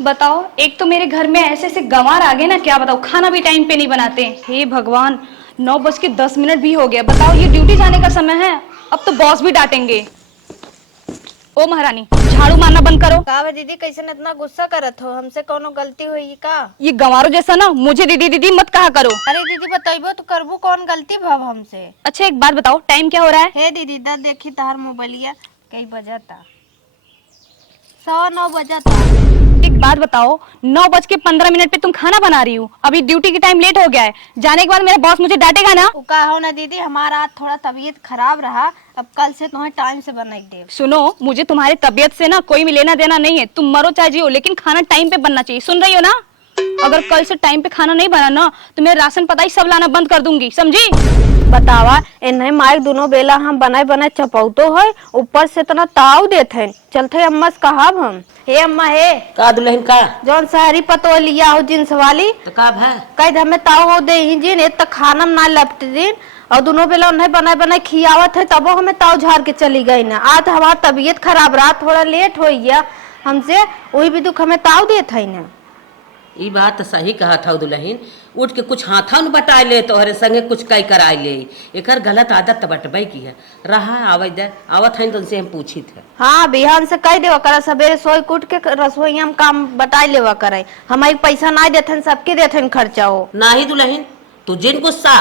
बताओ, एक तो मेरे घर में ऐसे ऐसे गंवार आ गए ना, क्या बताओ, खाना भी टाइम पे नहीं बनाते। हे भगवान, 9:10 भी हो गया। बताओ, ये ड्यूटी जाने का समय है। अब तो बॉस भी डांटेंगे। ओ महारानी, झाड़ू मारना बंद करो। का बा दीदी, कैसे इतना गुस्सा करत हो? हमसे कोनो गलती हुई का? ये गंवारों जैसा ना मुझे दीदी दीदी मत कहा करो। अरे दीदी बताइबो तो करबू, कौन गलती भव हमसे? अच्छा एक बात बताओ, टाइम क्या हो रहा है? हे दीदी दा देखी तार मोबाइलिया कई बजा था। 9:15 बजा था। एक बात बताओ, 9:15 पे तुम खाना बना रही हो, अभी ड्यूटी की टाइम लेट हो गया है। जाने के बाद मेरा बॉस मुझे डांटेगा ना। वो का हो ना दीदी, हमारा आज थोड़ा तबीयत खराब रहा, अब कल से तुम्हें टाइम से बनाई दे। सुनो, मुझे तुम्हारी तबीयत से ना कोई भी लेना देना नहीं है। तुम मरो चाहे जियो, लेकिन खाना टाइम पे बनना चाहिए। सुन रही हो ना? अगर कल से टाइम पे खाना नहीं बना ना, तो मेरा राशन पता ही सब लाना बंद कर दूंगी, समझी? बतावा, इन्हें माइक दोनों बेला हम बनाए बनाए चपौतो है, ऊपर से इतना ताव देते हैं। चलते अम्मा से कहाब हम। हे अम्मा हे का दुल्हन का जौन सारी पतो लिया हो जींस वाली, तो का है कई हमें ताव हो दे ही जिन एक तक खाना ना लपट दिन, और दोनों बेला उन्हें बनाए बनाए खियावत है, तबो हमें ताव झाड़ के चली गई ना। आज हमारा तबीयत खराब रहा, थोड़ा लेट हो गया हमसे, वही भी दुख हमें ताव देत है ना। ये बात तो सही कहा था दुल्हन। उठ के कुछ हाथा न बटाए ले तो हरे संगे कुछ कई कराए ले। एकर गलत आदत तो बटबई की है। रहा आवे दे आवत है तो उनसे हम पूछी थे। हाँ, बिहान से कह देवा करा, सवेरे सोई कूट के रसोई हम काम बटाई लेवा करे। हमारे पैसा ना देते, सबके देते खर्चा हो। ना ही दुल्हन, तू जिन गुस्सा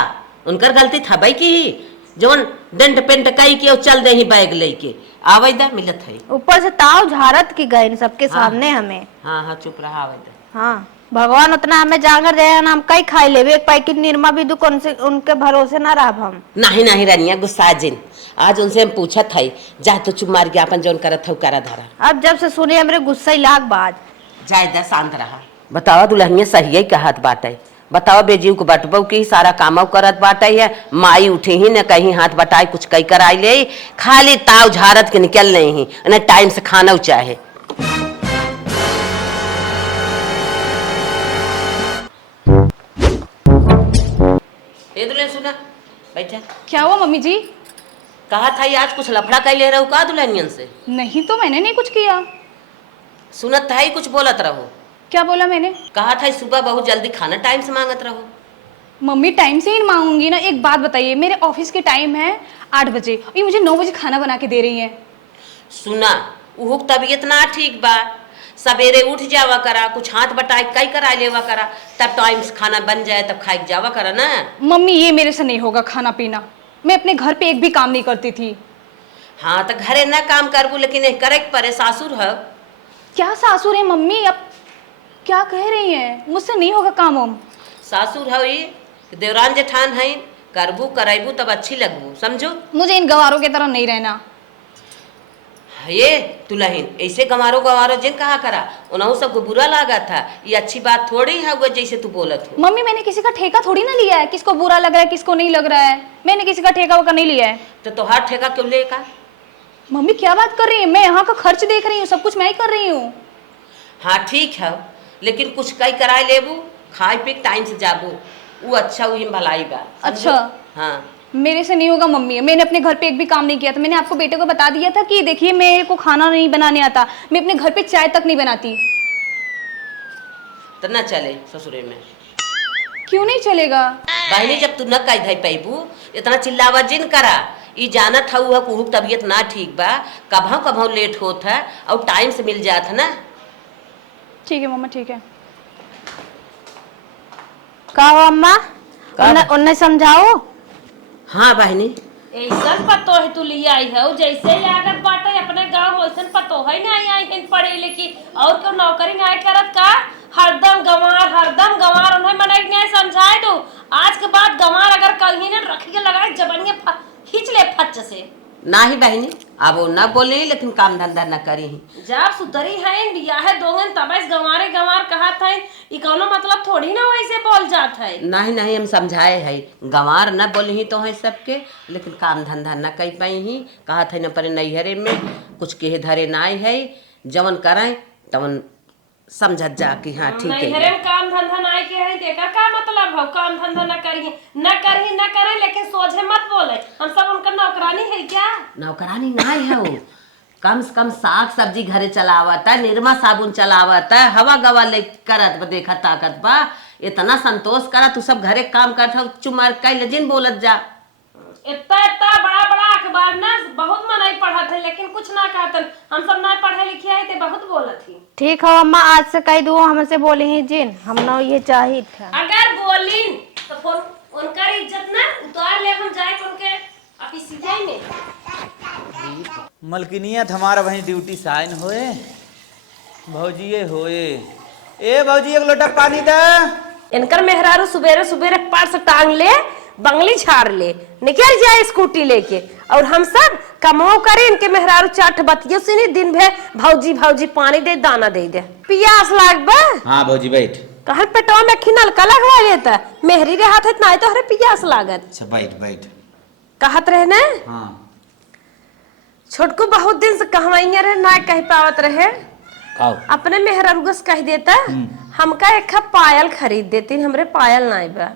उनकर गलती था बई की ही जवन डेंट पेंट कई के चल दे ही बैग लेके आवे दे मिलत है। ऊपर से ताव झारत की गए सबके सामने हमें। हाँ हाँ चुप रहा आवे दे। हाँ, भगवान उतना हमें जागर रहे ना, हम कई खाई लेवे एक पैकेट निरमा भी दुकान से, उनके भरोसे ना रह हम। नहीं नहीं रानिया गुस्सा जिन, आज उनसे हम पूछा था जा तो चुप मार के अपन जौन करत था करा धरा। अब जब से सुने हमरे गुस्सा लाग बात। जाए दा शांत रहा। बतावा दुल्हनिया सही है कहत बाटे। बतावा बेजीव को बटबऊ की सारा काम करत बाटे है। माई उठी ही न कहीं हाथ बटाई कुछ कई कराई ले, खाली ताव झारत के निकल नहीं ही न टाइम से खाना चाहे। ए दुल्हन सुना बैठा। क्या हुआ मम्मी जी? कहा था आज कुछ लफड़ा कई ले रहा का दुल्हनियन से? नहीं तो मैंने नहीं कुछ किया। सुनत था ही कुछ बोलत रहो। क्या बोला मैंने? कहा था सुबह बहुत जल्दी खाना टाइम से मांगत रहो। मम्मी टाइम से ही मांगूंगी ना। एक बात बताइए, मेरे ऑफिस के टाइम है 8 बजे और ये मुझे 9 बजे खाना बना के दे रही है। सुना, उहो तबीयत ना ठीक बा, सवेरे उठ जावा करा, कुछ हाथ बटाई कई करा लेवा करा, तब टाइम से खाना बन जाए तब खाई जावा करा ना। मम्मी ये मेरे से नहीं होगा खाना पीना। मैं अपने घर पे एक भी काम नहीं करती थी। हाँ तो घरे ना काम करबू, लेकिन नहीं करे परे सासुर है। क्या सासुर है मम्मी? अब क्या कह रही हैं? मुझसे नहीं होगा काम वाम। सासुर है ये, देवरान जेठान है, करबू कराइबू तब अच्छी लगबू, समझो। मुझे इन गवारों की तरह नहीं रहना। ये दुल्हन ऐसे गंवारो गंवारो जिन कहा करा, उन्होंने सबको बुरा लगा था। ये अच्छी बात थोड़ी है वो जैसे तू बोलत हो। मम्मी मैंने किसी का ठेका थोड़ी ना लिया है, किसको बुरा लग रहा है किसको नहीं लग रहा है। मैंने किसी का ठेका वका नहीं लिया है। तो तोहार ठेका क्यों लेगा? मम्मी क्या बात कर रही है? मैं यहाँ का खर्च देख रही हूँ, सब कुछ मैं ही कर रही हूँ। हाँ ठीक है, लेकिन कुछ कई कराए लेबू, खाए पी टाइम से जाबू, वो अच्छा वही भलाई बा। अच्छा हाँ मेरे से नहीं होगा मम्मी। मैंने अपने घर पे एक भी काम नहीं किया था। मैंने आपको बेटे को बता दिया था कि देखिए मेरे को खाना नहीं बनाने आता। मैं अपने घर पे चाय तक नहीं बनाती। तो न चले ससुरे में। क्यों नहीं चलेगा? बहनी जब तू न कह धई पैबू, इतना चिल्लावा जिन करा। ई जानत हऊ कुहू तबीयत ना ठीक बा, कभौ कभौ लेट होत है और टाइम से मिल जात है ना। ठीक है मम्मा, ठीक है। कहो अम्मा, उन्हें समझाओ। हाँ बहनी, ऐसा पतो है तू लिया आई है जैसे ही लागत बाटे अपने गांव वैसे पतो है ना। आई है पढ़े लिखी और क्यों नौकरी नहीं करत का? हरदम गंवार उन्हें मना नहीं समझाए दो। आज के बाद गंवार अगर कहीं ने रख के लगाए जबनिया खींच ले फच से। ना ही बहनी अब वो न बोले लेकिन काम धंधा न करी ही। जब सुधरी है बियाह है दोगन तब इस गंवारे गंवार कहा था। ई कौनो मतलब थोड़ी ना वैसे बोल जात है। नहीं नहीं हम समझाए है, गंवार न बोले ही तो है सबके, लेकिन काम धंधा न कर पाई ही। कहा था न पर नैहरे में कुछ के धरे नाई है, जवन कराए तवन समझत जा कि हाँ ठीक है। नैहरे में काम धंधा नहीं के है देखा का मतलब है? काम धंधा न करी न करे, लेकिन सोझे मत बोले। हम सब उनका नौकरानी है क्या? नौकरानी नहीं है वो, कम से कम साग सब्जी घरे चलावता, निरमा साबुन चलावता, हवा गवा ले करत बा, देखा ताकत बा, इतना संतोष करा तू सब घरे काम करता चुमार कई जिन बोलत जा। इतना इतना बड़ा बड़ा अखबार ना बहुत मनाई पढ़त है लेकिन कुछ ना कहतन, हम सब ना पढ़े लिखे है ते बहुत बोलत ही। ठीक है अम्मा, आज से कह दो हमसे बोली ही जिन हम ना ये चाहिए था। अगर बोलिन तो फिर उनका इज्जत ना उतार ले, हम जाए उनके ऑफिस में। मलकिनियत हमारा वहीं ड्यूटी साइन होए, भौजिए होए। ए भौजी एक लोटा पानी दे। इनकर मेहरारू सुबेरे सुबेरे पर्स टांग ले, बंगली झाड़ ले, निकल जाए स्कूटी लेके, और हम सब कमाओ करे, इनके मेहरारू चाट बतियो सुनी दिन भर भौजी भौजी पानी दे दाना दे दे, पियास लाग बा। हाँ भौजी बैठ। कहल पेटवा में खिनल का लगवा लेता, मेहरी रे हाथ इतना तो हरे पियास लागत। अच्छा बैठ बैठ। कहत रहे ना हाँ छोटकू बहुत दिन से कहवाइया रहे ना कह पावत रहे, आओ अपने मेहरारूगस कह देता हमका एक पायल खरीद देती, हमरे पायल ना बा।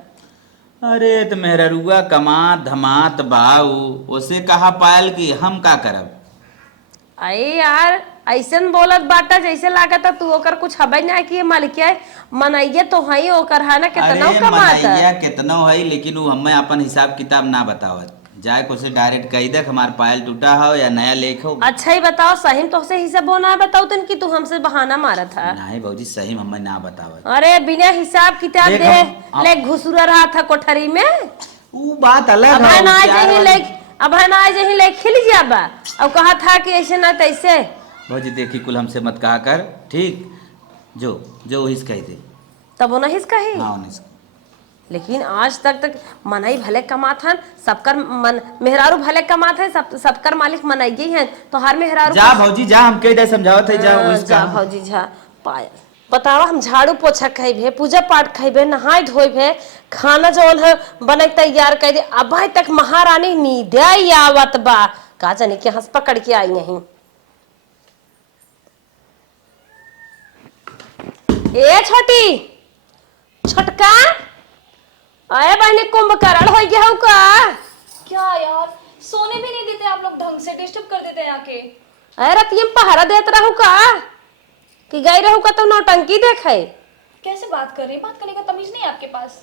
अरे तो मेहरुआ कमात धमात बाऊ उसे कहा पायल की हम का करब। अरे यार ऐसन बोलत बाटा जैसे लागत तू ओकर कुछ हबे ना कि मालिकिया मनैया तो हई ओकर है ना कितना कमाता कितना है, लेकिन वो हमें अपन हिसाब किताब ना बतावत जाए को से डायरेक्ट कह दे हमार पायल टूटा हो या नया लेख हो। अच्छा ही बताओ सही तो से हिसाब ना बताओ तन कि तू हमसे बहाना मारा था। नहीं भौजी सही हमें ना बतावत। अरे बिना हिसाब किताब दे ले घुसुरा रहा था कोठरी में, वो बात अलग अब है। ना जही ले, अब ना जही ले खिल जाबा और कहा था कि ऐसे ना तैसे। भौजी देखी कुल हमसे मत कहा कर, ठीक जो जो हिस कह दे तब वो नहीं कही। हाँ उन्हें लेकिन आज तक मनाई भले कमात हन, सबकर मन मेहरारू भले कमात है, सबकर मालिक मनाई हैं, तो हर मेहरारू जा भौजी जा, हम कह दे समझावत है जा उस जा भौजी जा पायल बतावा। हम झाड़ू पोछा खइबे, पूजा पाठ खइबे, नहाय धोइबे, खाना जौन है बने तैयार कर दे, अब तक महारानी नींद आवत बा, का जाने के हंस पकड़ के आई नहीं। ए छोटी छोटका अरे बहने कुंभकर्ण हो गया हो का? क्या यार सोने भी नहीं देते आप लोग ढंग से, डिस्टर्ब कर देते हैं आके। अरे रतियम पहरा देत रहू का कि गई रहू का तो नौटंकी देखे। कैसे बात कर रही, बात करने का तमीज नहीं है आपके पास।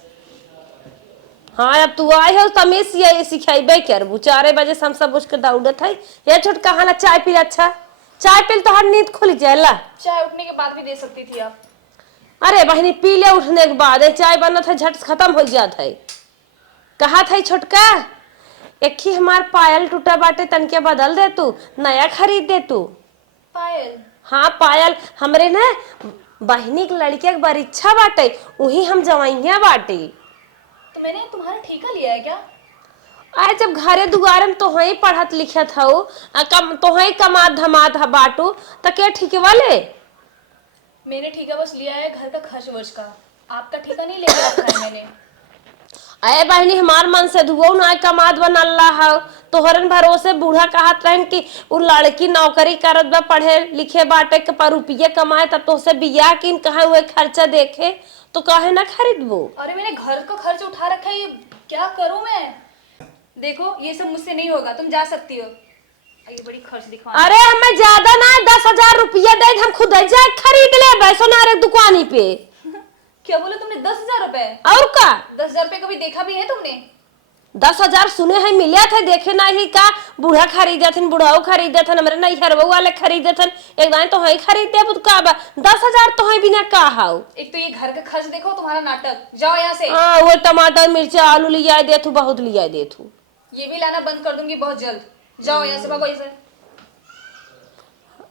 हाँ अब तू आई हो तमीज ये सिखाइबे करबू। 4 बजे से हम सब उठ के दौड़त है। ये छोटका हाला चाय पी, अच्छा चाय पी तो हर नींद खुल जाएला। चाय उठने के बाद भी दे सकती थी आप। अरे बहनी पी ले उठने के बाद, चाय बनत है झट खत्म हो जात है। कहा था छोटका एक ही हमार पायल टूटा बाटे, तनके बदल दे तू, नया खरीद दे तू। पायल? हाँ पायल हमरे ना बहनी के लड़के के बड़ी इच्छा बाटे, वही हम जवाइया बाटे। तो मैंने तुम्हारा ठेका लिया है क्या? आए जब घरे दुआरे में तो ही पढ़त लिखत हो, तो ही कमात धमात बाटू, तो क्या ठीक वाले? मैंने ठेका बस लिया है घर का खर्च वर्च का, आपका ठेका नहीं लेके रखा है मैंने। अरे बहनी हमार मन से धुओ ना कमात बन अल्लाह हो, तोहरन भरोसे बूढ़ा कहत रहन कि उ लड़की नौकरी करत बा, पढ़े लिखे बाटे के पर रुपये कमाए, तब तो से बियाह किन कहे हुए खर्चा देखे, तो कहे ना खरीदबो। अरे मैंने घर का खर्च उठा रखा है, ये क्या करूं मैं? देखो ये सब मुझसे नहीं होगा, तुम जा सकती हो। ये बड़ी खर्च दिखवा। अरे हमें ज्यादा ना 10,000 रुपया दे, हम खुद जाए खरीद ले सोनारे दुकानी पे। क्या बोले तुमने? 10,000 रुपए? और का 10,000 रुपए कभी देखा भी है तुमने? 10,000 सुने है मिलिया थे, देखे ना ही का बूढ़ा खरीदे थे, बुढ़ाऊ खरीदे थे, हमारे नहीं हरबो वाले खरीदे थे, एक दान तो है खरीदे का 10,000 तो है बिना का हाउ। एक तो ये घर का खर्च देखो, तुम्हारा नाटक, जाओ यहाँ से। हाँ वो टमाटर मिर्चा आलू लिया दे तू, बहुत लिया दे तू। ये भी लाना बंद कर दूंगी बहुत जल्द, जाओ यहाँ से, भागो यहाँ से।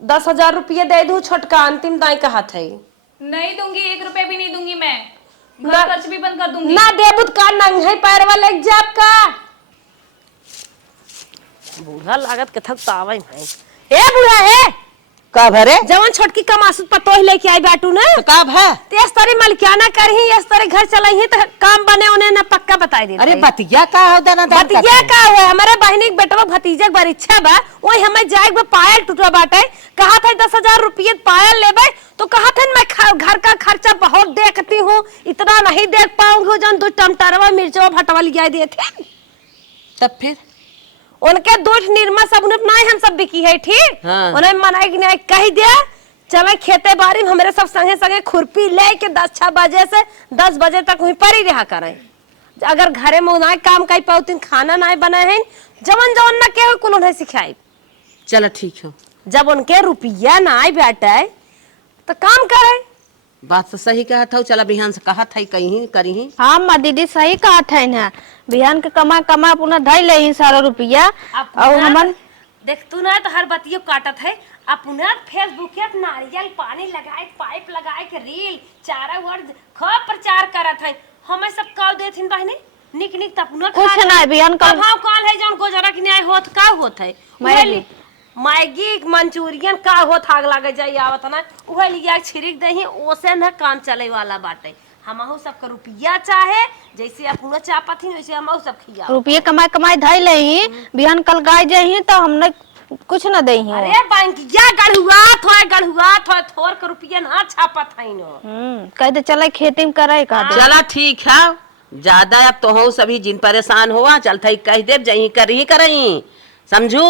10,000 रुपया दे दू छोटका, अंतिम दाई कहा थे। नहीं दूंगी, 1 रुपए भी नहीं दूंगी मैं, ना- घर खर्च भी बंद कर दूंगी। ना देबुत का नंग है पैर वाले जाप का बूढ़ा लागत के थक तावे भाई। ए बूढ़ा है कब है रे? जवान छोटकी कमासुत पतो ही लेके आई बाटू ना, तो कब है? तेस तरी मलकियाना करही, इस तरह घर चलाई तो काम बने उन्हें ना पक्का बताई दे। अरे बतिया का हो दाना भतीजा का हुआ हमारे बहनी के बेटवा भतीजा के बड़ी इच्छा बा, वही हमें जाए बा पायल टूटा बाटे, कहा था 10,000 रुपये पायल लेबे, तो कहा था मैं घर का खर्चा बहुत देखती हूँ, इतना नहीं देख पाऊंगी, जन 2 टमाटरवा मिर्चवा भटवा लिया देते। तब फिर उनके दूध निरमा सब उन्हें अपना हम सब बिकी है ठीक। हाँ। उन्हें मना कि नहीं कही दे चले खेते बारी में हमारे सब संगे संगे खुरपी ले के 10 बजे से 10 बजे तक वहीं पर ही रहा करें। अगर घरे में उन्हें काम कई पाउतीन खाना नहीं बनाए हैं जवन जवन न के कुल उन्हें सिखाई। चलो ठीक हो, जब उनके रुपया ना आई बैठे तो काम करे। बात तो सही कहा था। चला बिहान से कहा था कहीं करी। हाँ माँ दीदी सही कहा था ना, बिहान के कमा कमा अपना ढाई ले ही सारा रुपया। और हमन देख तू ना तो हर बतियो काटत है अपना फेसबुक के नारियल पानी लगाए पाइप लगाए के रील चारा वर्ड खूब प्रचार करत है। हमें सब काल देथिन बहनी निक निक तपना कुछ ना बिहान का भाव काल है जौन गोजरा की न्याय होत का होत है मैगी। मैगी मंचूरियन का होत आग लागे जाई आवत ना उहे लिया छिड़क दही ओसे न काम चले वाला बाटे। हमहु सब के रुपया चाहे जैसे अपना चापत ही वैसे हमहु सब खिया रुपये कमाए कमाए धाई ले ही बिहान कल गाय जाही तो हमने कुछ न दे ही। अरे बैंकिया गढ़ुआ थोर के रुपया ना छापत है नो। कह दे चले खेती में करे का दे। चला ठीक है, ज्यादा अब तो हो सभी जिन परेशान हुआ चलता कह दे जही करही समझू।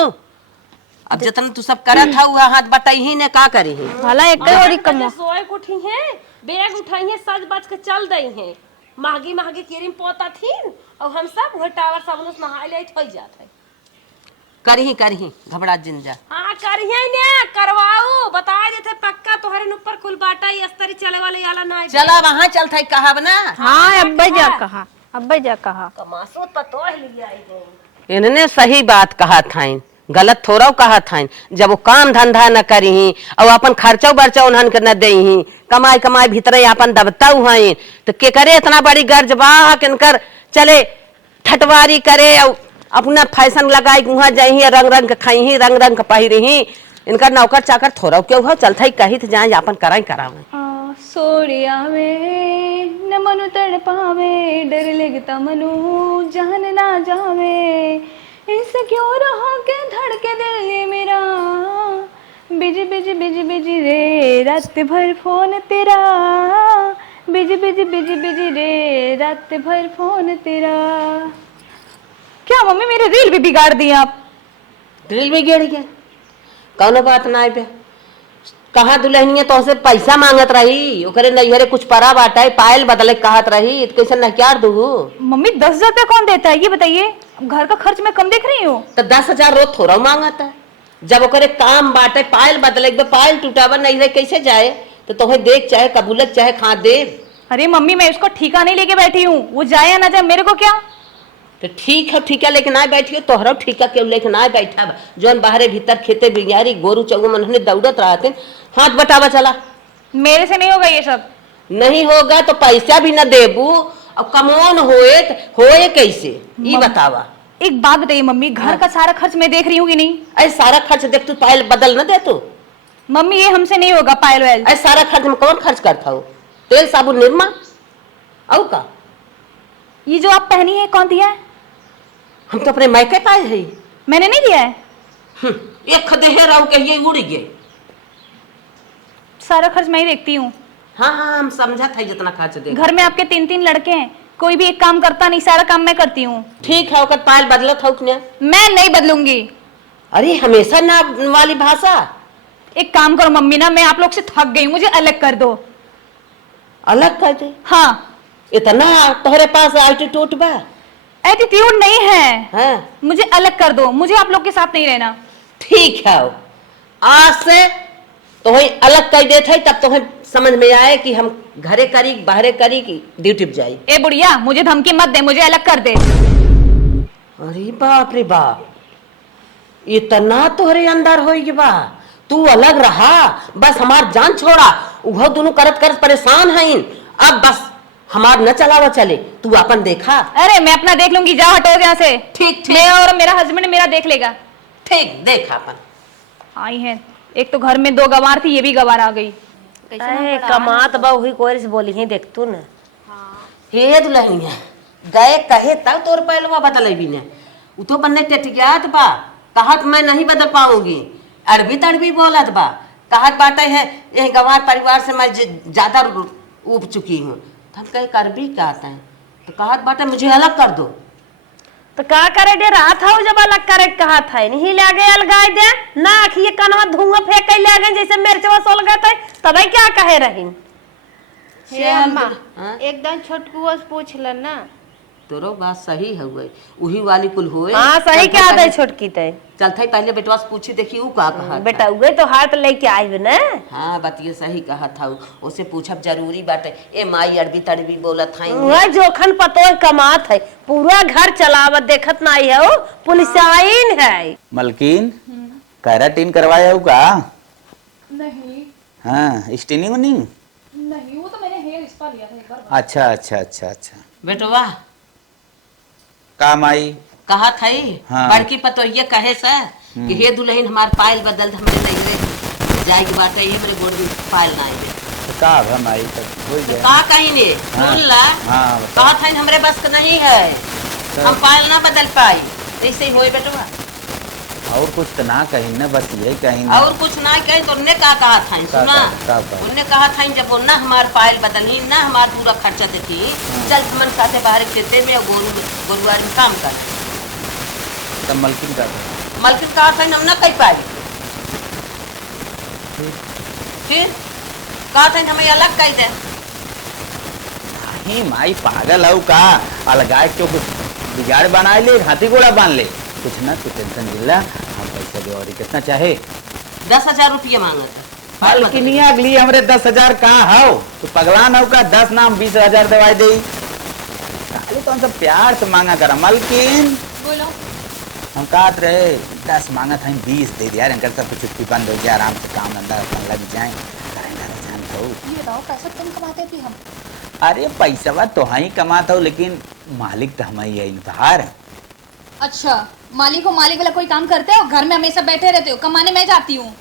अब जितना तू सब करत था हुआ हाथ बटाई ही ने का करी ही। भला एक और कमो सोए उठी है बैग उठाई है सज बज के चल दई है महगी महगी केरिम पोता थी और हम सब वह टावर साबुन से नहा ले हो जात है। करही घबरा जिन जा। हाँ करिए ने करवाऊ बता देते पक्का तोहरे ऊपर कुल बाटा अस्तरी चले वाले याला ना चला वहाँ चलता कहा बना। हाँ अब्बे जा कहा कमासो पतो है लिया है इन्होंने सही बात कहा था, गलत थोड़ा कहा था। जब वो काम धंधा न करी और अपन खर्चा बर्चा उन्हन के न दे कमाई कमाई भीतर अपन दबता हुआ तो के करे इतना बड़ी गर्ज बा किनकर चले ठटवारी करे और अपना फैशन लगाई वहाँ जाही रंग रंग के खाई रंग रंग के पहिरी। इनका नौकर चाकर थोड़ा क्यों हो चलता ही कही जाए अपन कराई करावे। सोड़िया में न मनु तड़ पावे डर लगता मनु जान ना जावे ऐसे क्यों रहा के धड़के दिल ये मेरा बिजी बिजी बिजी बिजी रे रात भर फोन तेरा बिजी बिजी बिजी बिजी रे रात भर फोन तेरा। क्या मम्मी मेरे रील भी बिगाड़ दी आप। ड्रिल भी गिर गया कौनो बात ना पे कहा दुल्हनिया तो से पैसा मांगत रही ओकरे नैहरे कुछ परा बाटा है पायल बदले कहत रही तो कैसे न क्या दू। मम्मी 10,000 रुपया कौन देता है ये बताइए। घर का खर्च मैं कम देख रही हूँ। तो 10,000 रोज थोड़ा मांगता है जब ओकरे काम बाटे पायल बदले पायल टूटावा नैहरे कैसे जाए तो तुम्हें देख चाहे कबूलत चाहे खा दे। अरे मम्मी मैं उसको ठिका नहीं लेके बैठी हूँ, वो जाए या ना जाए मेरे को क्या। तो ठीक है ठीका लेके ना बैठियो तोहरा ठीका क्यों लेके ना बैठा जौन बाहरे भीतर खेते बिगारी गोरू चौगु मन दौड़त रहते हाथ बटावा चला। मेरे से नहीं होगा ये सब। नहीं होगा तो पैसा भी न देबू अब कमौन होए कैसे ये बतावा। एक बात बताइए मम्मी, घर का सारा खर्च मैं देख रही हूँ कि नहीं। ऐसे सारा खर्च देख तू पायल बदल न दे तू। मम्मी ये हमसे नहीं होगा पायल वायल। ऐसे सारा खर्च में कौन खर्च करता हो तेल साबुन निरमा औ का। ये जो आप पहनी है कौन दिया है। हम तो अपने मायके पाए है मैंने नहीं दिया है। एक खदेहे रहो के ये उड़ गए। सारा खर्च मैं ही देखती हूँ। हाँ हाँ हम समझा था जितना खर्च दे। घर में आपके 3-3 लड़के हैं, कोई भी एक काम करता नहीं, सारा काम मैं करती हूँ। ठीक है ओकर पायल बदलत हो कि मैं नहीं बदलूंगी। अरे हमेशा ना वाली भाषा। एक काम करो मम्मी ना, मैं आप लोग से थक गई, मुझे अलग कर दो। अलग कर दे। हाँ इतना तुम्हारे पास एटीट्यूड बा। एटीट्यूड नहीं है। हाँ? मुझे अलग कर दो, मुझे आप लोग के साथ नहीं रहना। ठीक है आज से तुम्हें अलग कर देते तब तुम्हें समझ में आए कि हम घरे करी बाहरे करी की ड्यूटी पे जाई। ए बुढ़िया मुझे धमकी मत दे, मुझे अलग कर दे। अरे बाप रे बाप इतना तोहरे अंदर हो बा तू अलग रहा बस हमार जान छोड़ा वह दोनों करत करत परेशान है अब बस हमार न चलावा चले तू अपन देखा। अरे मैं अपना देख लूंगी, जाओ हटो यहाँ से। ठीक ठीक मैं और मेरा हस्बैंड मेरा देख लेगा। ठीक देखा अपन। आई है एक तो घर में 2 गवार थी, ये भी गवार आ गई। कमात बा वही कोई से बोली ही देख तू ना। हे दुल्हनिया गए कहे तब तोर पहलवा बतलेबी ने उ तो बनने टेटियात बा कहत मैं नहीं बदल पाऊंगी अरबी तड़बी बोलत बा कहत बाटे है ये गंवार परिवार से मैं ज्यादा उब चुकी हूँ हम कहे करबी कहते हैं तो कहत बाटे मुझे अलग कर दो। तो का करे दे रहा था जब अलग करे कहा था नहीं ले गए अलगाय दे ना आखिए कनवा धुआं फेंक ले गए जैसे मिर्चवा सोल गए थे तब क्या कहे रही हे अम्मा एकदम छोटकुआ से पूछ ल ना। तोरो बात सही है वही वाली कुल होए। हाँ सही क्या दे छोटकी ते चलते पहले बेटवा से पूछी देखी ऊ का कहा बेटा उगे तो हाथ लेके आइब ना। हाँ बतिये सही कहा था उसे पूछब जरूरी बाटे। ए माई अड़बी तड़बी बोलत था वह जोखन पतो कमात है पूरा घर चलावत देखत ना है वो पुलिस आइन है। मलकिन कैराटीन करवाया हो का? नहीं हाँ स्टेनिंग नहीं। नहीं, वो तो मैंने हेयर स्पा लिया था एक बार। अच्छा अच्छा अच्छा अच्छा बेटवा का माई कहा था हाँ। बड़की पतोहिया कहे से कि हे दुल्हन हमार पायल बदल हमरे नहीं जाएगी बाटे ये मेरे गोड़ में पायल ना आए तो का है माई तब हो गया। का कहीं ने हाँ। सुन ला हाँ कहा था हमरे बस का नहीं है हम पायल ना बदल पाई ऐसे ही होए बेटवा। और कुछ तो ना कहीं ना बस यही कहीं और कुछ ना कहीं तो उन्हें क्या कहा था सुना उन्हें कहा था जब ना हमार पायल बदलनी ना हमार पूरा खर्चा देखी चल मन साथे बाहर खेते में गोरुआर में काम कर। तब मलकिन का मलकिन कहा था हम ना कह पाई फिर कहा था हमें अलग कह दे। ही माई पागल है का अलगाए क्यों कुछ बिगाड़ बनाए ले हाथी घोड़ा बांध ले कुछ ना तू टेंशन जिला हम पैसा दे और कितना चाहे 10,000 रुपया मांगा था। लेकिन अगली हमरे 10,000 कहाँ हो तो पगला न का 10 नाम 20,000 दवाई दे खाली तो सब प्यार से मांगा करा मलकिन बोलो। हम कहते रहे 10 मांगा था 20 दे दिया अंकल सब तो छुट्टी बंद हो गया आराम से काम धंधा लग जाए ये बताओ पैसा तुम कमाते थे हम? अरे पैसा तो ही कमाता हूँ लेकिन मालिक तो हम ही है बाहर। अच्छा मालिक हो मालिक वाला कोई काम करते हो घर में हमेशा बैठे रहते हो कमाने मैं जाती हूँ।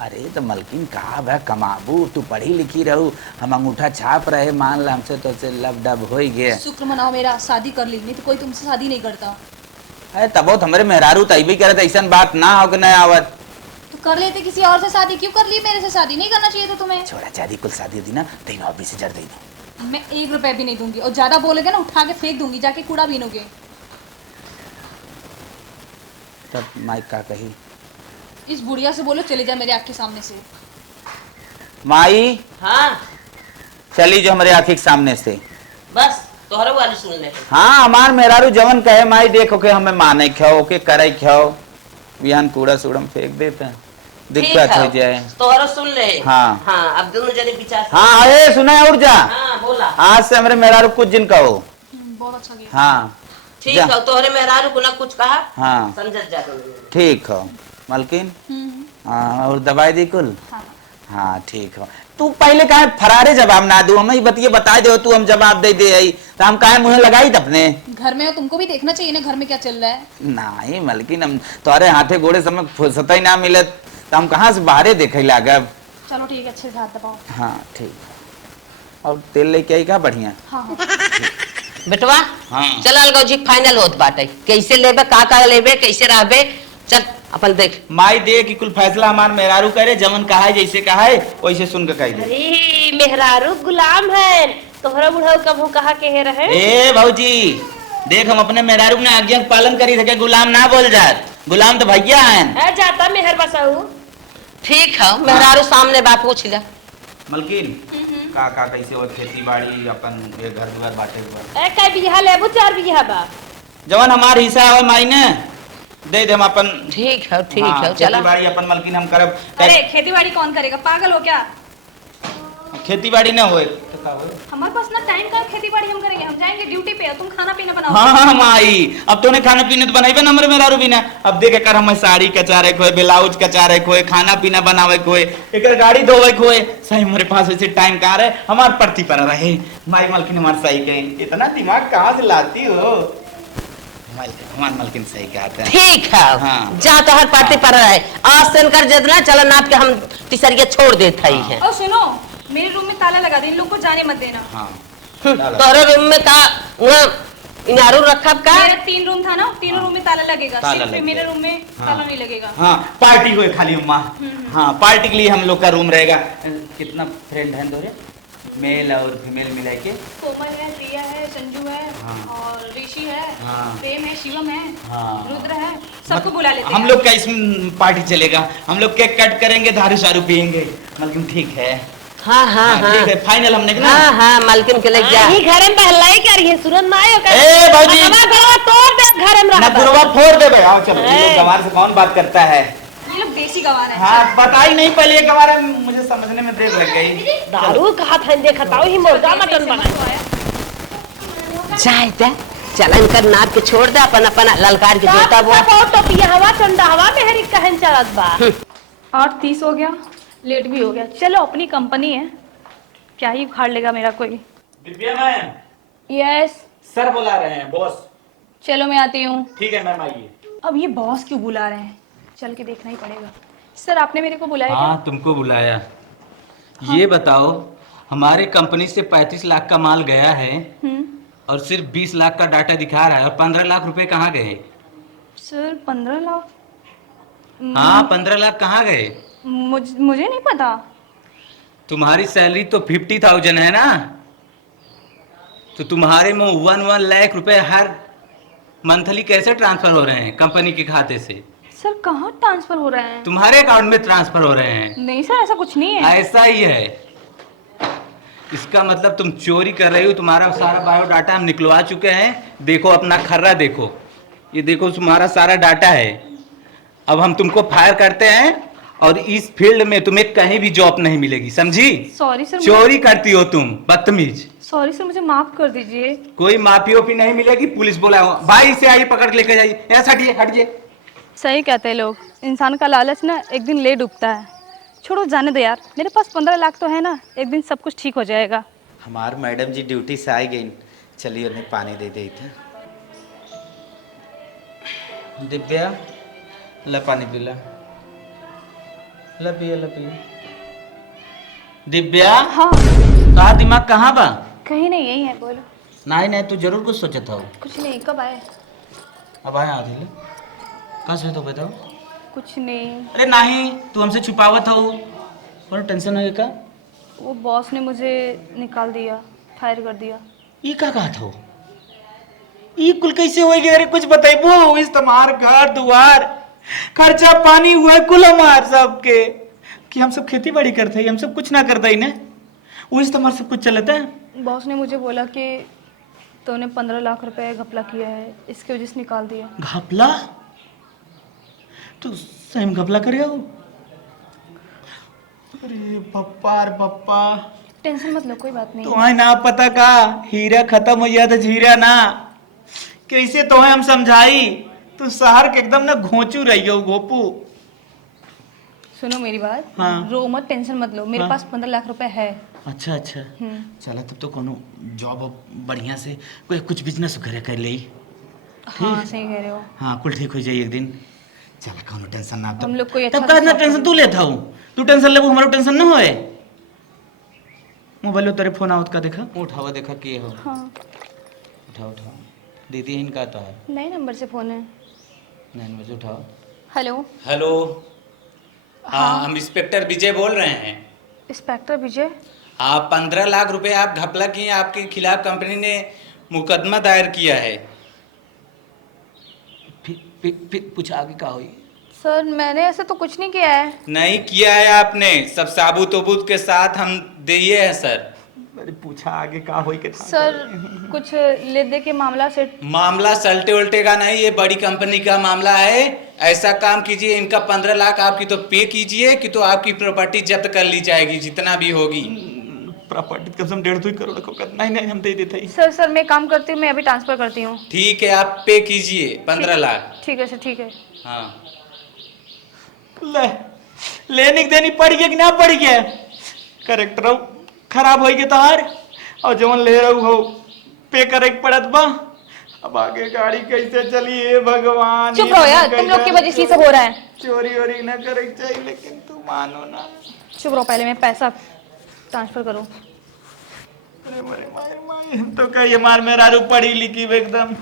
अरे तो मलकिन कहा भाई कमाबू तू पढ़ी लिखी रहू हम अंगूठा छाप रहे मान ला हमसे तो से लब डब हो गया। शुक्र मनाओ मेरा शादी कर ली नहीं तो कोई तुमसे शादी नहीं करता। अरे तबो हमारे मेहरारू तभी करे ऐसा बात ना हो कि नहीं आवत तो कर लेते किसी और से शादी क्यों कर ली मेरे से शादी नहीं करना चाहिए था तुम्हें। छोड़ा चादी कुल शादी दी ना तीन और 20,000 दे दो। मैं 1 रुपए भी नहीं दूंगी और ज्यादा बोलोगे ना उठा के फेंक दूंगी जाके कूड़ा बीनोगे। तब माइक का कही इस बुढ़िया से बोलो चले जा मेरे आँख के सामने से। माई हाँ चली जो हमारे आँखी के सामने से बस तोहरे वाली सुन ले। हाँ हमार मेहरारू जवन कहे माई देखो के हमें माने खाओ के करे खाओ बिहान कूड़ा सूड़ा में फेंक देते हैं दिक्कत हो जाए। तोहरा सुन ले। हाँ हाँ अब दोनों जने विचार से। हाँ अरे सुना और जा हाँ बोला आज से हमारे मेहरारू कुछ दिन कहो। बहुत अच्छा किया। हाँ ठीक जा। है तोहरे मेहरारू को ना कुछ कहा हाँ समझ जा ठीक हो मलकिन। हाँ और दवाई दी कुल। हाँ ठीक हो तू पहले कहा फरारे जवाब ना दू हम बतिए बता दे तू हम जवाब दे दे तो हम काहे मुँह लगाई अपने घर में हो तुमको भी देखना चाहिए ना घर में क्या चल रहा है। नहीं मलकिन हम तोरे हाथे गोड़े समय फुर्सत ही ना मिले तो हम कहाँ से बाहरे देखे लागब। चलो ठीक है अच्छे से हाथ दबाओ। हाँ ठीक और तेल लेके आई का बढ़िया। हाँ बेटवा हाँ। चल अलगौ जी फाइनल होत बाटे कैसे लेबे का लेबे कैसे रहबे चल अपन देख। माई दे कि कुल फैसला हमार मेहरारू करे जमन कहा है जैसे कहा है वैसे सुन के कह दे। अरे मेहरारू गुलाम है तोहरा बुढ़ाऊ कब कहा के है रहे। ए भाऊजी देख हम अपने मेहरारू ने आज्ञा का पालन करी सके गुलाम ना बोल जात गुलाम तो भैया हैं। जाता मेहर बसाऊ ठीक है मेहरारू सामने बात पूछ ले। मलकिन का कैसे हो खेती बाड़ी अपन ये घर द्वार बाटे हुआ ए कई बीघा लेबू 4 बीघा बा जवन हमार हिस्सा है माई ने दे दे हम अपन। ठीक है हाँ, चला खेती बाड़ी अपन मलकिन हम करब। अरे खेती बाड़ी कौन करेगा पागल हो क्या। खेती बाड़ी ना होए तो का होए। हमारे पास ना टाइम का खेती बाड़ी हम करेंगे हम जाएंगे ड्यूटी पे तुम खाना पीना बनाओ। हाँ माई अब तूने खाना पीने तो बनाई ना मेरे मेहरारू बिना अब देख कर हम साड़ी कचारे खोए ब्लाउज कचारे खोए खाना पीना बनावे खोए एक गाड़ी धोवे खोए सही हमारे पास वैसे टाइम कहाँ रहे हमार प्रति पर रहे माई मलकिन हमारे सही कहे इतना दिमाग कहाँ से लाती हो हमार मलकिन सही कहते हैं। ठीक है हाँ। जा तो हर पार्टी पर रहे आज से इनकर जितना चल नाप के हम तीसरिया छोड़ देते ही है। और सुनो मेरे रूम में ताला लगा दे इन लोग को जाने मत देना। हाँ तोरे रूम में का इनारू रखब का मेरा 3 रूम था ना तीनों रूम में ताला लगेगा ताला सिर्फ लगेगा। मेरे रूम में हाँ। ताला नहीं लगेगा। हाँ पार्टी हुए खाली अम्मा हाँ पार्टी के लिए हम लोग का रूम रहेगा। कितना फ्रेंड है दोरे मेल और फीमेल मिला के। कोमल है, प्रिया है, संजू है, हाँ। और ऋषि है, हाँ। प्रेम है, शिवम है, हाँ। रुद्र है, सबको बुला लेते हम हैं। लोग का इसमें पार्टी चलेगा, हम लोग केक कट करेंगे, दारू शारू पियेंगे। मलकिन ठीक है? हाँ हाँ हाँ ठीक है, फाइनल हमने ना। हाँ हाँ मालकिन के लग जा। ही घर में पहलाई कर रही है सुरन ना आयो कर। ए भौजी, हवा गवा तोड़ दे घर में ना रह। गुरुवा फोड़ दे बे। आओ चलो, ये लोग गंवार से कौन बात करता है? ये लोग देसी गंवार है। हाँ, बताई नहीं पहले ये गंवार है, मुझे समझने में देर लग गई। दारू कहा था देखताओ ही मुर्गा मटन बना। जाए दे चलन कर नाप के छोड़ दे अपन अपन ललकार के जोता वो। तो पिया हवा ठंडा हवा में हरी कहन चलत बा। 8:30 हो गया, लेट भी हो गया। चलो अपनी कंपनी है, क्या ही उखाड़ लेगा मेरा कोई। दिव्या मैम, यस, सर बुला रहे हैं, बॉस। चलो मैं आती हूँ। ठीक है मैम, आइए। अब ये बॉस क्यों बुला रहे हैं, चल के देखना ही पड़ेगा। सर आपने मेरे को बुलाया हाँ, तुमको बुलाया। ये बताओ, हमारे कंपनी से 35 लाख का माल गया है क्या? और सिर्फ 20 लाख का डाटा दिखा रहा है, और 15 लाख रुपए कहाँ गए? सर 15 लाख? हाँ, 15 लाख कहाँ गए? मुझे नहीं पता। तुम्हारी सैलरी तो 50,000 है ना, तो तुम्हारे में 1 लाख रुपए हर मंथली कैसे ट्रांसफर हो रहे हैं कंपनी के खाते से? सर कहाँ ट्रांसफर हो रहे हैं? तुम्हारे अकाउंट में ट्रांसफर हो रहे हैं। नहीं सर, ऐसा कुछ नहीं है। ऐसा ही है। इसका मतलब तुम चोरी कर रही हो। तुम्हारा सारा बायोडाटा हम निकलवा चुके हैं। देखो अपना खर्रा देखो, ये देखो तुम्हारा सारा डाटा है। अब हम तुमको फायर करते हैं और इस फील्ड में तुम्हें कहीं भी जॉब नहीं मिलेगी, समझी? सॉरी सर, चोरी करती हो तुम, बदतमीज। सॉरी सर, मुझे माफ कर दीजिए। कोई माफी ओफी नहीं मिलेगी, पुलिस बुलाओ। भाई से आइए, पकड़ के लेकर जाइए। ऐसा हटिए, हटिए। सही कहते हैं लोग, इंसान का लालच ना एक दिन ले डूबता है। छोड़ो, जाने दो यार, मेरे पास 15 लाख तो है ना, एक दिन सब कुछ ठीक हो जाएगा। हमार मैडम जी ड्यूटी से आई गई, चलिए उन्हें पानी दे दे थे। दिव्या, ला पानी पिला, ला पिया, ला पिया। दिव्या, हाँ, कहा दिमाग कहाँ बा? कहीं नहीं, यही है, बोलो। नहीं नहीं, तू जरूर कुछ सोचा था। कुछ नहीं, कब आए? अब आया आधे ले। कहाँ से तो बताओ। कुछ नहीं, अरे नहीं, तू हमसे छुपावा था वो, और टेंशन हो गया का? वो बॉस ने मुझे निकाल दिया, फायर कर दिया। ये क्या कहा था? ये कुल कैसे होएगी? अरे कुछ बताइबो। इस तुम्हार घर दुआर खर्चा पानी हुआ है कुल हमार सबके, कि हम सब खेती बाड़ी करते हैं, हम सब कुछ ना करते ही ना, वो इस तुम्हार सब कुछ चलता है। बॉस ने मुझे बोला कि तूने 15 लाख रुपए घपला किया है, इसकी वजह से निकाल दिया। घपला? तू सही में घपला करे हो? अरे पप्पा रे पप्पा, टेंशन मत लो, कोई बात नहीं। तुम्हें ना पता का हीरा खत्म हो गया था, हीरा ना। कैसे तुम्हें हम समझाई, तू शहर के एकदम ना घोंचू रही हो, घोपू। सुनो मेरी बात, हाँ। रो मत, टेंशन मत लो, मेरे हाँ। पास 15 लाख रुपए है। अच्छा अच्छा, चला तब तो कोनो जॉब बढ़िया से कोई कुछ बिजनेस करे कर ले। हाँ सही कह रहे हो। हाँ, कुल ठीक हो जाए एक दिन। चल कोनो टेंशन ना। हम लोग कोई अच्छा तब का इतना सा टेंशन तू लेता हूँ? तू टेंशन ले, वो हमारा टेंशन ना होए। मोबाइल तेरे फोन आवत का देखा, उठावा देखा के हो। हाँ, उठाओ उठाओ, दीदी इनका तो है। नए नंबर से फोन है। नहीं बजे उठाओ। हेलो। हेलो, हाँ हम इंस्पेक्टर विजय बोल रहे हैं। इंस्पेक्टर विजय? हाँ, 15 लाख रुपए आप घपला किए, आपके खिलाफ कंपनी ने मुकदमा दायर किया है। फिर पूछा आगे क्या हुई? सर मैंने ऐसा तो कुछ नहीं किया है। नहीं किया है आपने, सब साबुत वबूत के साथ हम दिए हैं सर। अरे पूछा आगे क्या हुई के? सर कुछ ले दे के मामला से। मामला सल्टे उल्टे का नहीं, ये बड़ी कंपनी का मामला है। ऐसा काम कीजिए, इनका 15 लाख आपकी तो पे कीजिए, कि तो आपकी प्रॉपर्टी जब्त कर ली जाएगी, जितना भी होगी। प्रॉपर्टी कम से कम 1.5 करोड़ का। नहीं नहीं, हम दे देते ही। सर सर मैं काम करती हूँ, मैं अभी ट्रांसफर करती हूँ। ठीक है, आप पे कीजिए 15 लाख। ठीक है सर, ठीक है। हाँ, लेने की देनी पड़ गया कि ना पड़ गया? करेक्टर खराब हो गया तार, और जवन ले रहा हो पे करे पड़त बा। अब आगे गाड़ी कैसे चली है भगवान? चुप रहो यार, तुम लोग की वजह से हो रहा है। चोरी वोरी ना करे चाहिए, लेकिन तू मानो ना। चुप रहो, पहले मैं पैसा ट्रांसफर करो। अरे मारे मारे मारे, तो कही हमार मेरा रू पढ़ी लिखी एकदम,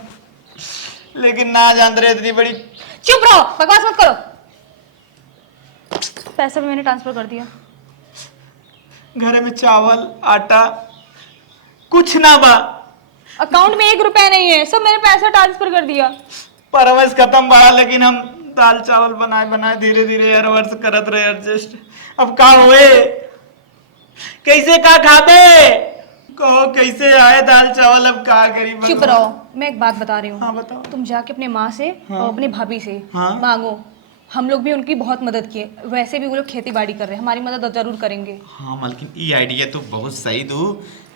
लेकिन ना जान रहे इतनी बड़ी। चुप रहो, बकवास मत करो। पैसा भी मैंने ट्रांसफर कर दिया। घर में चावल आटा कुछ ना बा। अकाउंट में 1 रुपया नहीं है, सब मेरे पैसा ट्रांसफर कर दिया। परवश खत्म बा, लेकिन हम दाल चावल बनाए बनाए धीरे धीरे हर वर्ष करत रहे एडजस्ट। अब का हुए, कैसे का खाबे, कहो कैसे आए दाल चावल, अब का करी। चुप रहो, मैं एक बात बता रही हूँ। हाँ बताओ। तुम जाके अपने माँ से और अपनी भाभी से हाँ। मांगो। हम लोग भी उनकी बहुत मदद किए, वैसे भी वो लोग खेती बाड़ी कर रहे हैं, हमारी मदद जरूर करेंगे। हाँ मालकिन, ये आइडिया तो बहुत सही दू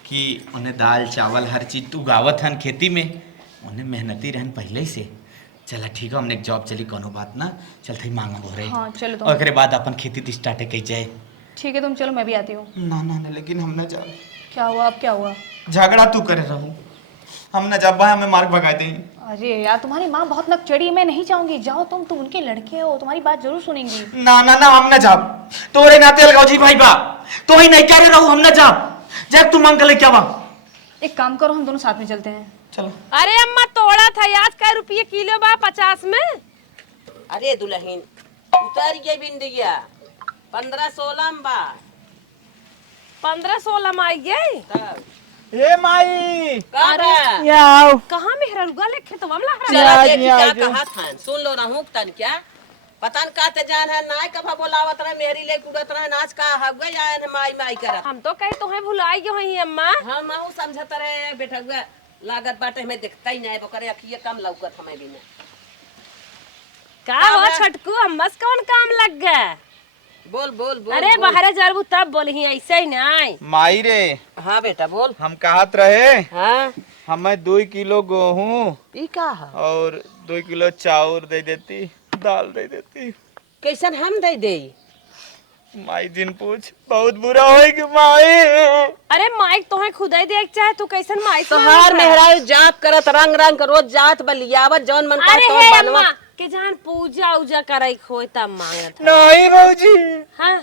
कि उन्हें दाल चावल हर चीज तू गावत हन खेती में, उन्हें मेहनती रहन पहले ही से। चला ठीक है, हमने एक जॉब चली, कोनो बात ना, चल थी मांगा हो रही। हाँ चलो तुम। और एकरे बाद अपन खेती तो स्टार्ट कई जाए। ठीक है तुम चलो, मैं भी आती हूँ। ना ना ना, लेकिन हम ना जा, क्या हुआ, अब क्या हुआ? झगड़ा तू करे रहूं, हम ना जब हमें मार्क भगा दें। अरे यार तुम्हारी माँ बहुत नकचड़ी है, मैं नहीं चाहूंगी। जाओ तुम उनके लड़के हो, तुम्हारी बात जरूर सुनेंगी। ना ना ना, हम ना जाब, तोरे नाते अलगाव जी भाई बा, तो ही नहीं कह रहूं, हम ना जाब। जब तू मांग कर ले क्या बा। एक काम करो, हम दोनों साथ में चलते हैं। चलो। अरे अम्मा तोड़ा था आज का रुपये किलो बा 50 में। अरे दुल्हन उतर गई भिंडिया 15-16 में बा 15-16 में आई गई। तब ए माई, का बा? याओ कहाँ मेहररुआ लेखे तो हमला चला जी, देखी क्या आज। कहा था, सुन लो रहूं तन क्या पता न का ते जान है नाय कभा बोलावत रहे मेरी ले कुड़त रहे नाच का हगवे जान माई माई कर। हम तो कहीं तुम्हें भुलाई गई हई अम्मा। हम ऊ समझत रहे बेटा हुआ लागत बाटे हमें दिखता ही नहीं, बकरे अखिए कम लौकत हमें भी नहीं। का हो छटकू, हमस कौन काम लग गए? बोल बोल बोल अरे बोल। बाहर जरबू तब बोलही, ऐसे ही नहीं। माई रे, हाँ बेटा बोल। हम कहत रहे हाँ हमें 2 किलो गेहूं ई का है? और 2 किलो चाउर दे देती, दाल दे देती। कैसन हम दे दे? माई जिन पूछ, बहुत बुरा होएगी माई। अरे माइक तुम्हें खुद ही देख चाहे तू कैसन माइक तो हर मेहरारू जाप करत रंग रंग के रोज जात बलियावत जौन मन का अरे तो हे बनवा। अम्मा के जान पूजा उजा करे खोय तब मांगत है। नहीं भौजी, हाँ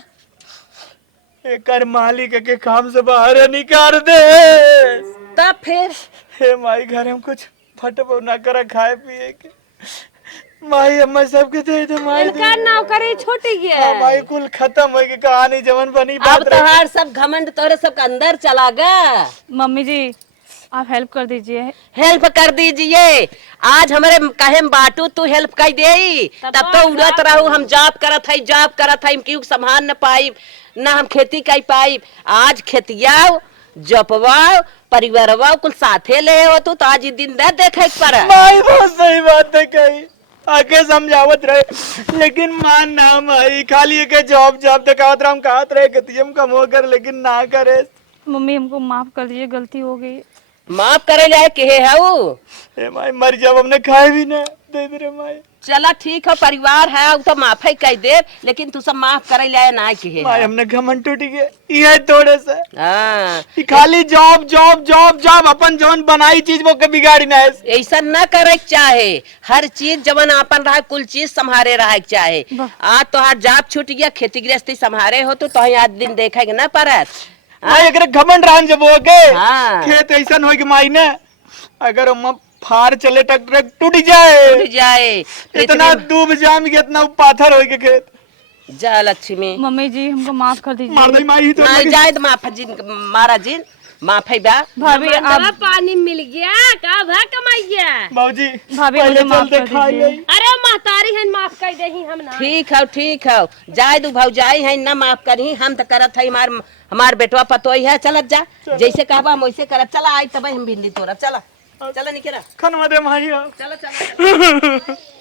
एकर मालिक के काम से बाहर निकाल दे। तब फिर हे माई, घर में कुछ फटबो ना कर खाए पिए के। माई अम्मा सबके दे दे माई। इनका नौकरी छूटी हाँ, गया। माई कुल खत्म हो गई कहानी, जवन बनी अब बात रही। तोहार सब घमंड तोरे सब के अंदर चला गया। मम्मी जी आप हेल्प कर दीजिए। हेल्प कर दीजिए, आज हमारे कहे में बाटू तू हेल्प कर दे, तब तो उड़त रहू हम जॉब करत है क्यों संभाल न पाई ना हम खेती कर पाई। आज खेतियाओ जपवाओ परिवारवा कुल साथे ले हो तो आज ही दिन न देखे पर। माई बहुत सही बात है कही, आके समझावत रहे, लेकिन मान ना माई, खाली के जॉब जॉब दिखावत रहा, हम कहत रहे कि हम कम हो कर, लेकिन ना करे। मम्मी हमको माफ कर दीजिए, गलती हो गई। माफ करे जाए के है वो। ए माई मर जब हमने खाए भी ना, दे दे रे माई। चला ठीक है, परिवार है तो माफी कह दे, लेकिन तू सब माफ करे जाए ना के माई है। हमने घमंड टूट गए, ये थोड़े से हाँ कि खाली जॉब जॉब जॉब जॉब, अपन जवन बनाई चीज वो कभी बिगाड़ी ना है। ऐसा न करे के चाहे, हर चीज जवन आपन रहा कुल चीज संभारे रहे के चाहे। आज तो हर जाप छूट गया, खेती गृहस्थी संभारे हो तो आज दिन देखेगा न परत। माई अगर घमंड रहन जब हो गए हाँ। खेत ऐसा हो कि माई ने अगर हम फार चले ट्रैक्टर टूट जाए, जाए इतना डूब जाम कि इतना पाथर हो के खेत। जा लक्ष्मी मम्मी जी हमको माफ कर दीजिए। मार दई माई तो नहीं जाए तो माफ जिन मारा जिन माफी बा। भाभी आप पानी मिल गया का भा कमाई गया। बाबूजी भाभी पहले मुझे माफ चलते कर खाई दीजिए। आई। अरे महतारी है माफ कर दही हम ना। ठीक है जाए दू भाव जाई है न माफ करी, हम तो करत है हमार बेटवा पतोई है। चलत जा जैसे कहबा हम वैसे करत। चला आई तब हम भिंडी तोरा। चला चला निकला खनवा दे माई। चला चला